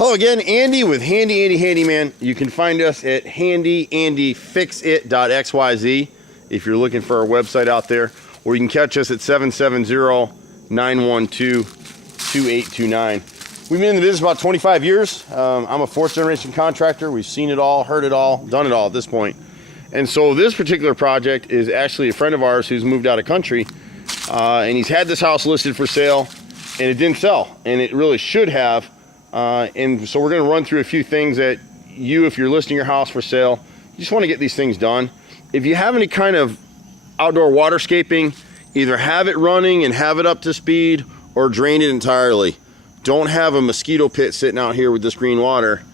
Hello again, Andy with Handy Andy Handyman. You can find us at HandyANDFixIt.xyz if you're looking for our website out there, or you can catch us at 770-912-2829. We've been in the business about 25 years. I'm a fourth generation contractor. We've seen it all, heard it all, done it all at this point. And so this particular project is actually a friend of ours who's moved out of country, and he's had this house listed for sale, and it didn't sell, and it really should have. And so we're going to run through a few things that if you're listing your house for sale, you just want to get these things done. If you have any kind of outdoor waterscaping, either have it running and have it up to speed or drain it entirely. Don't have a mosquito pit sitting out here with this green water.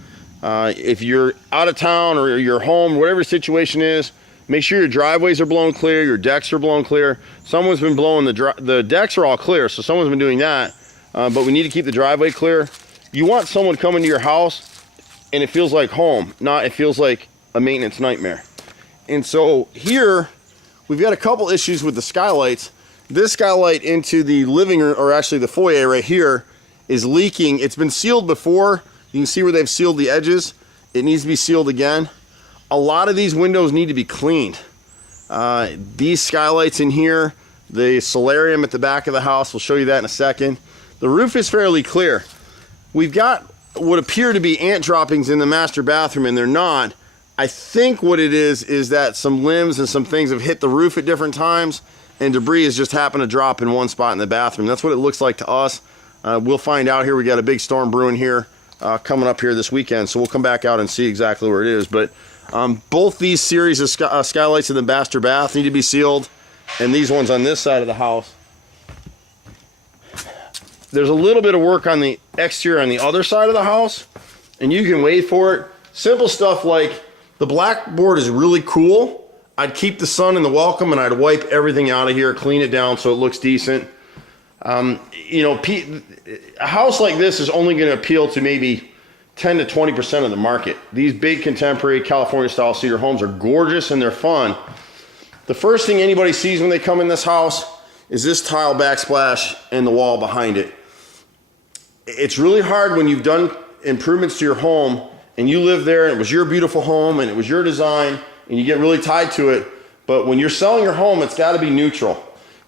If you're out of town or you're home, whatever the situation is, make sure your driveways are blown clear, your decks are blown clear. Someone's been blowing the decks are all clear, so someone's been doing that, but we need to keep the driveway clear. You want someone coming to your house and it feels like home, not it feels like a maintenance nightmare. And so here we've got a couple issues with the skylights. This skylight into the living room, or actually the foyer right here, is leaking. It's been sealed before. You can see where they've sealed the edges. It needs to be sealed again. A lot of these windows need to be cleaned. These skylights in here, the solarium at the back of the house, we'll show you that in a second. The roof is fairly clear. We've got what appear to be ant droppings in the master bathroom, and they're not. I think what it is that some limbs and some things have hit the roof at different times, and debris has just happened to drop in one spot in the bathroom. That's what it looks like to us. We'll find out here. We got a big storm brewing here coming up here this weekend, so we'll come back out and see exactly where it is. But both these series of skylights in the master bath need to be sealed, and these ones on this side of the house. There's a little bit of work on the exterior on the other side of the house, and you can wait for it. Simple stuff like the blackboard is really cool. I'd keep the sun and the welcome, and I'd wipe everything out of here, clean it down so it looks decent. You know, a house like this is only going to appeal to maybe 10 to 20% of the market. These big contemporary California style cedar homes are gorgeous and they're fun. The first thing anybody sees when they come in this house is this tile backsplash and the wall behind it. It's really hard when you've done improvements to your home and you live there and it was your beautiful home and it was your design and you get really tied to it. But when you're selling your home, it's got to be neutral.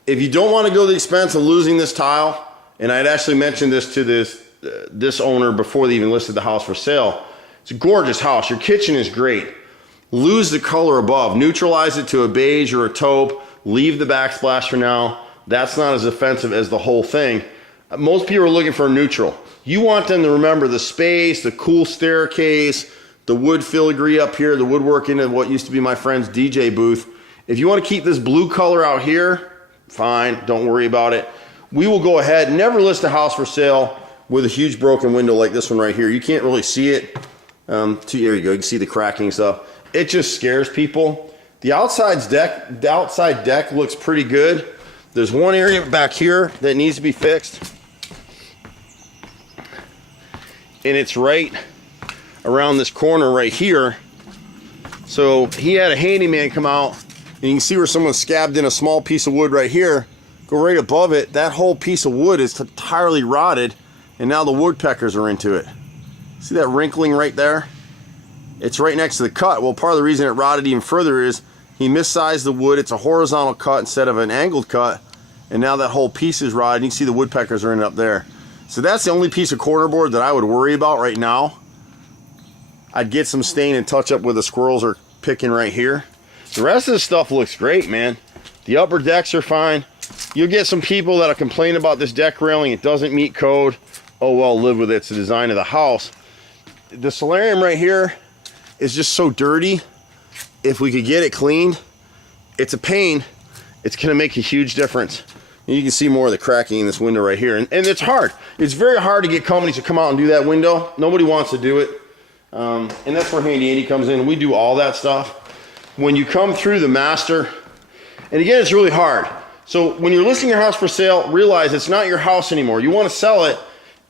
If you don't want to go the expense of losing this tile, and I'd actually mentioned this to this owner before they even listed the house for sale. It's a gorgeous house. Your kitchen is great. Lose the color above. Neutralize it to a beige or a taupe. Leave the backsplash for now. That's not as offensive as the whole thing. Most people are looking for a neutral. You want them to remember the space, the cool staircase, the wood filigree up here, the woodworking of what used to be my friend's DJ booth. If you want to keep this blue color out here, fine, don't worry about it. We will go ahead, never list a house for sale with a huge broken window like this one right here. You can't really see it. There you go, you can see the cracking stuff. It just scares people. The outside deck looks pretty good. There's one area back here that needs to be fixed. And it's right around this corner right here. So he had a handyman come out, and you can see where someone scabbed in a small piece of wood right here. Go right above it. That whole piece of wood is entirely rotted, and now the woodpeckers are into it. See that wrinkling right there? It's right next to the cut. Well, part of the reason it rotted even further is he missized the wood. It's a horizontal cut instead of an angled cut, and now that whole piece is rotted. You can see the woodpeckers are in it up there. So that's the only piece of corner board that I would worry about right now. I'd get some stain and touch up where the squirrels are picking right here. The rest of the stuff looks great, man. The upper decks are fine. You'll get some people that'll complain about this deck railing. It doesn't meet code. Oh well, live with it. It's the design of the house. The solarium right here is just so dirty. If we could get it cleaned, it's a pain. It's gonna make a huge difference. And you can see more of the cracking in this window right here. And it's hard. It's very hard to get companies to come out and do that window. Nobody wants to do it. And that's where Handy Andy comes in. We do all that stuff. When you come through the master, and again, it's really hard. So when you're listing your house for sale, realize it's not your house anymore. You want to sell it,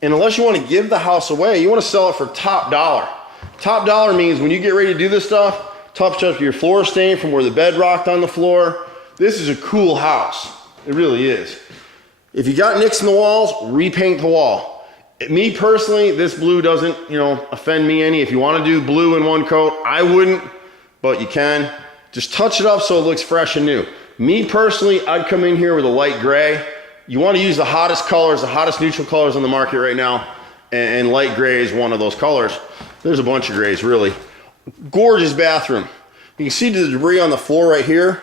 and unless you want to give the house away, you want to sell it for top dollar. Top dollar means when you get ready to do this stuff, touch up your floor stain from where the bed rocked on the floor. This is a cool house. It really is. If you got nicks in the walls, repaint the wall. Me personally, this blue doesn't, offend me any. If you want to do blue in one coat, I wouldn't, but you can. Just touch it up so it looks fresh and new. Me personally, I'd come in here with a light gray. You want to use the hottest colors, the hottest neutral colors on the market right now, and light gray is one of those colors. There's a bunch of grays, really. Gorgeous bathroom. You can see the debris on the floor right here.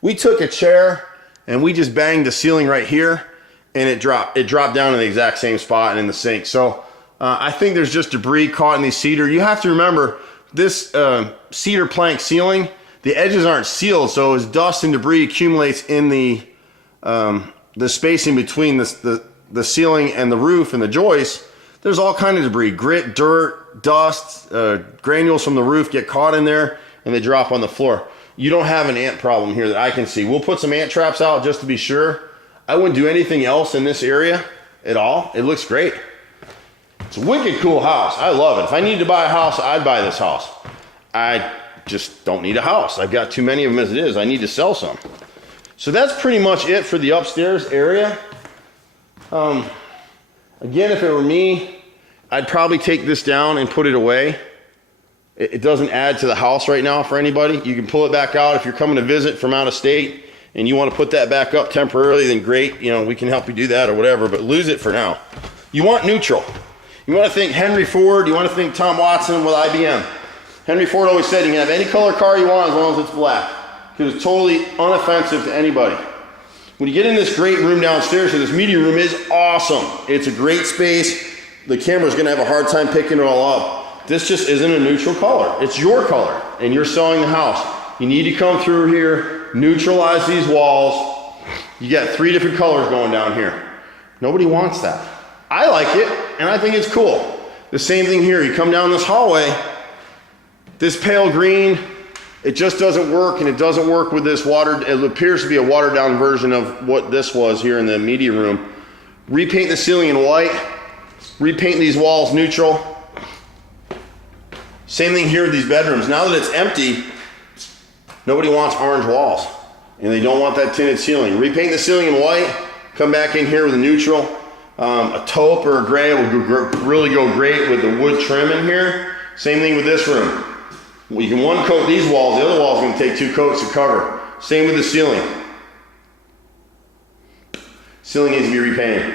We took a chair and we just banged the ceiling right here, and it dropped down in the exact same spot and in the sink. So I think there's just debris caught in these cedar. You have to remember this cedar plank ceiling, the edges aren't sealed, so as dust and debris accumulates in the spacing between the ceiling and the roof and the joists, there's all kind of debris, grit, dirt, dust, granules from the roof get caught in there and they drop on the floor. You don't have an ant problem here that I can see. We'll put some ant traps out just to be sure. I wouldn't do anything else in this area at all. It looks great. It's a wicked cool house. I love it. If I needed to buy a house, I'd buy this house. I just don't need a house. I've got too many of them as it is. I need to sell some. So that's pretty much it for the upstairs area. Again, if it were me, I'd probably take this down and put it away. It doesn't add to the house right now for anybody. You can pull it back out if you're coming to visit from out of state and you want to put that back up temporarily, then great. We can help you do that or whatever, but lose it for now. You want neutral. You want to think Henry Ford. You want to think Tom Watson with IBM. Henry Ford always said you can have any color car you want as long as it's black. Because it's totally unoffensive to anybody. When you get in this great room downstairs, so this media room is awesome. It's a great space. The camera's going to have a hard time picking it all up. This just isn't a neutral color. It's your color, and you're selling the house. You need to come through here, neutralize these walls. You got 3 different colors going down here. Nobody wants that. I like it, and I think it's cool. The same thing here. You come down this hallway, this pale green, it just doesn't work, and it doesn't work with this watered, it appears to be a watered down version of what this was here in the media room. Repaint the ceiling in white, repaint these walls neutral. Same thing here with these bedrooms. Now that it's empty, nobody wants orange walls, and they don't want that tinted ceiling. Repaint the ceiling in white, come back in here with a neutral. A taupe or a gray will really go great with the wood trim in here. Same thing with this room. You can one coat these walls, the other wall's going to take 2 coats to cover. Same with the ceiling. Ceiling needs to be repainted.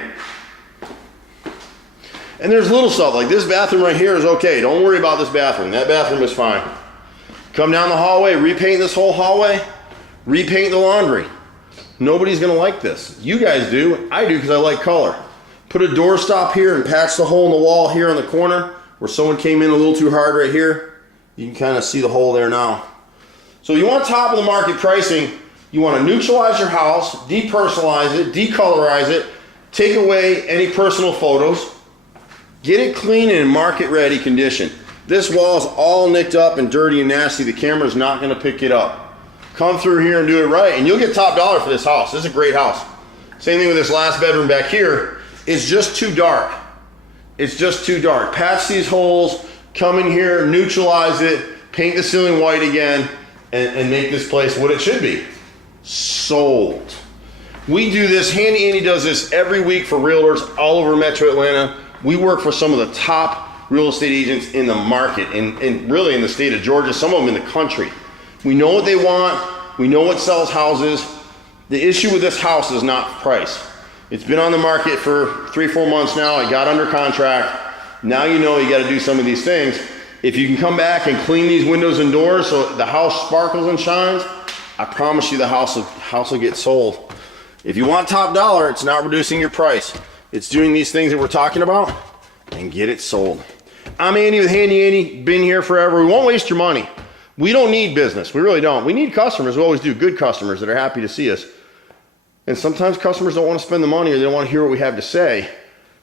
And there's little stuff, like this bathroom right here is okay. Don't worry about this bathroom. That bathroom is fine. Come down the hallway, repaint this whole hallway, repaint the laundry. Nobody's going to like this. You guys do. I do because I like color. Put a door stop here and patch the hole in the wall here in the corner where someone came in a little too hard right here. You can kind of see the hole there now. So you want top of the market pricing. You want to neutralize your house, depersonalize it, decolorize it, take away any personal photos, get it clean and in market ready condition. This wall is all nicked up and dirty and nasty. The camera's not going to pick it up. Come through here and do it right, and you'll get top dollar for this house. This is a great house. Same thing with this last bedroom back here. It's just too dark. It's just too dark. Patch these holes. Come in here, neutralize it, paint the ceiling white again, and make this place what it should be. Sold. We do this, Handy Andy does this every week for realtors all over Metro Atlanta. We work for some of the top real estate agents in the market, and really in the state of Georgia, some of them in the country. We know what they want, we know what sells houses. The issue with this house is not price. It's been on the market for 3-4 months now, it got under contract. Now you know you got to do some of these things. If you can come back and clean these windows and doors so the house sparkles and shines, I promise you the house will get sold. If you want top dollar, it's not reducing your price. It's doing these things that we're talking about and get it sold. I'm Andy with Handy Andy. Been here forever. We won't waste your money. We don't need business. We really don't. We need customers. We always do. Good customers that are happy to see us. And sometimes customers don't want to spend the money or they don't want to hear what we have to say.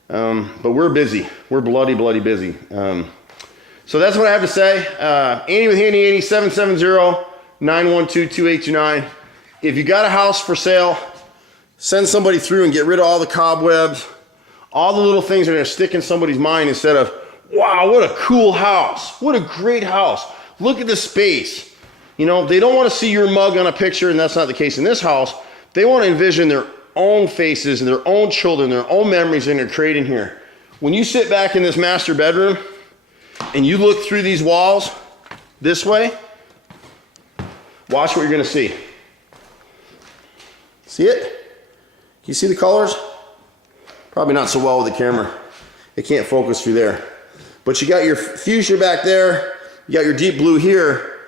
But we're busy. We're bloody busy. So that's what I have to say. Andy with Handy Andy, 770-912-2829. If you got a house for sale, send somebody through and get rid of all the cobwebs, all the little things that are going to stick in somebody's mind instead of, wow, what a cool house. What a great house. Look at the space. They don't want to see your mug on a picture, and that's not the case in this house. They want to envision their own faces and their own children, their own memories they're going to create in here. when you sit back in this master bedroom and you look through these walls this way, watch what you're gonna see. See it? Can you see the colors? Probably not so well with the camera. It can't focus through there. But you got your fuchsia back there, you got your deep blue here.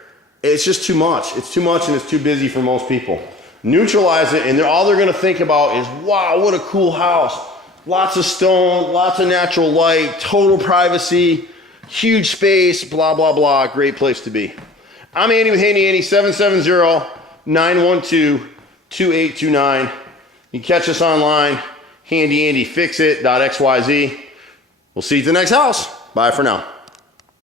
It's just too much. It's too much and it's too busy for most people. Neutralize it, and all they're gonna think about is, wow, what a cool house. Lots of stone, lots of natural light, total privacy, huge space, blah, blah, blah. Great place to be. I'm Andy with Handy Andy, 770-912-2829. You can catch us online, handyandyfixit.xyz. We'll see you at the next house. Bye for now.